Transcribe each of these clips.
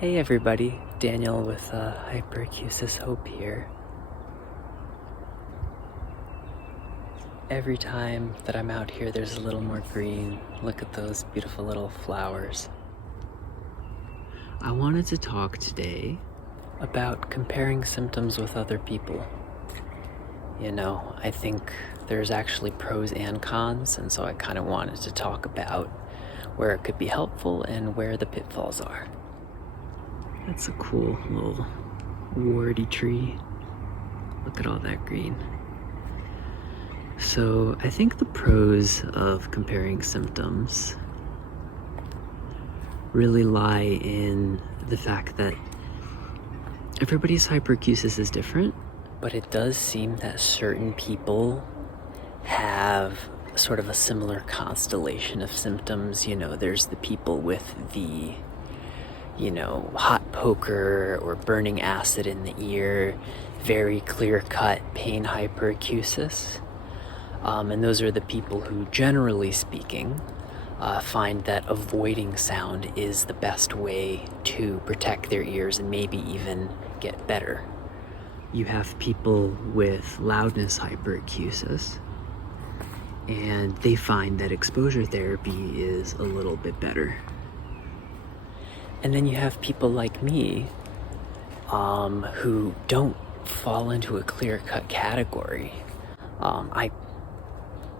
Hey everybody, Daniel with Hyperacusis Hope here. Every time that I'm out here there's a little more green. Look at those beautiful little flowers. I wanted to talk today about comparing symptoms with other people. You know, I think there's actually pros and cons, and so I kind of wanted to talk about where it could be helpful and where the pitfalls are. That's a cool little warty tree. Look at all that green. So I think the pros of comparing symptoms really lie in the fact that everybody's hyperacusis is different, but it does seem that certain people have sort of a similar constellation of symptoms. You know, there's the people with the hot poker or burning acid in the ear, very clear-cut pain hyperacusis. And those are the people who, generally speaking, find that avoiding sound is the best way to protect their ears and maybe even get better. You have people with loudness hyperacusis, and they find that exposure therapy is a little bit better. And then you have people like me who don't fall into a clear-cut category. I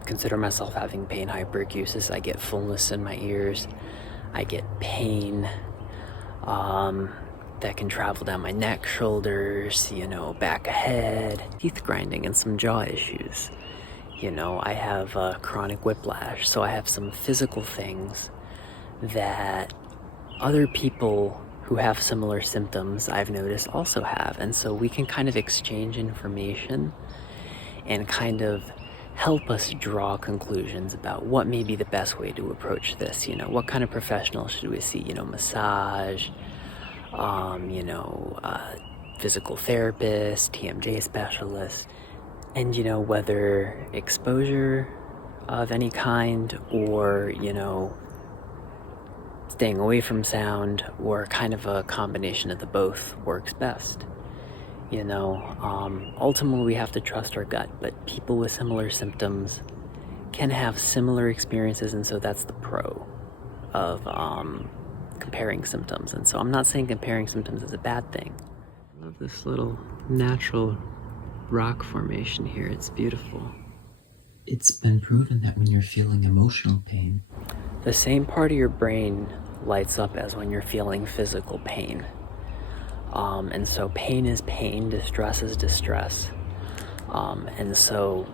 consider myself having pain hyperacusis. I get fullness in my ears. I get pain that can travel down my neck, shoulders, back of head, teeth grinding, and some jaw issues. I have chronic whiplash, so I have some physical things that other people who have similar symptoms, I've noticed, also have. And so we can kind of exchange information and kind of help us draw conclusions about what may be the best way to approach this. What kind of professional should we see? Massage, physical therapist, TMJ specialist, and whether exposure of any kind or staying away from sound or kind of a combination of the both works best. Ultimately we have to trust our gut, but people with similar symptoms can have similar experiences, and so that's the pro of comparing symptoms. And so I'm not saying comparing symptoms is a bad thing. I love this little natural rock formation here. It's beautiful. It's been proven that when you're feeling emotional pain, the same part of your brain lights up as when you're feeling physical pain. And so pain is pain, distress is distress. And so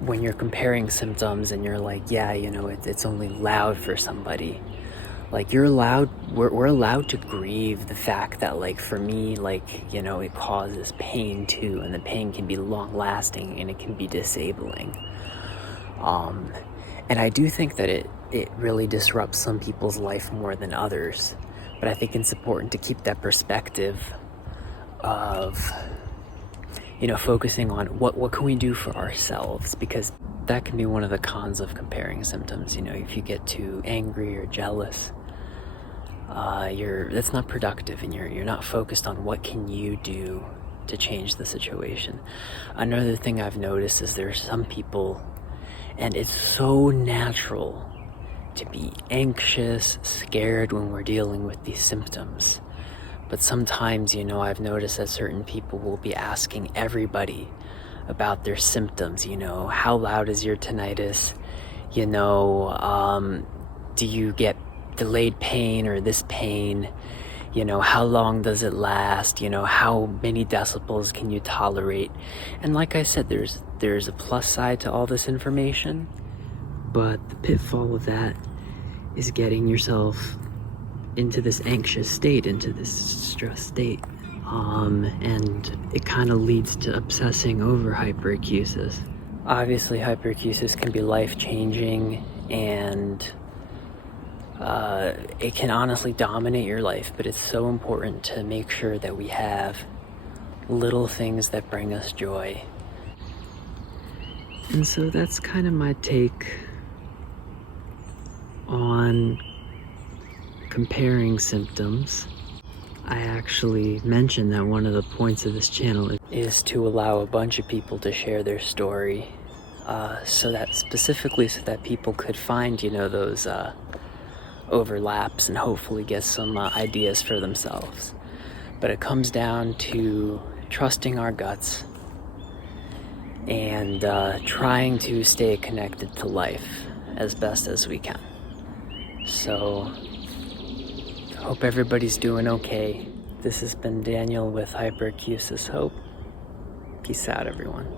when you're comparing symptoms and you're like, yeah, it's only loud for somebody, like we're allowed to grieve the fact that, like, for me, it causes pain too, and the pain can be long lasting and it can be disabling. And I do think that it really disrupts some people's life more than others. But I think it's important to keep that perspective of, focusing on what can we do for ourselves, because that can be one of the cons of comparing symptoms. If you get too angry or jealous, that's not productive, and you're not focused on what can you do to change the situation. Another thing I've noticed is there's some people, and it's so natural to be anxious, scared when we're dealing with these symptoms. But sometimes, I've noticed that certain people will be asking everybody about their symptoms. How loud is your tinnitus? Do you get delayed pain or this pain? How long does it last? How many decibels can you tolerate? And like I said, there's a plus side to all this information, but the pitfall of that is getting yourself into this anxious state, into this stress state. And it kind of leads to obsessing over hyperacusis. Obviously, hyperacusis can be life-changing, and it can honestly dominate your life, but it's so important to make sure that we have little things that bring us joy. And so that's kind of my take on comparing symptoms. I actually mentioned that one of the points of this channel is to allow a bunch of people to share their story, so that people could find, those overlaps and hopefully get some ideas for themselves. But it comes down to trusting our guts and trying to stay connected to life as best as we can. So, hope everybody's doing okay. This has been Daniel with Hyperacusis Hope. Peace out, everyone.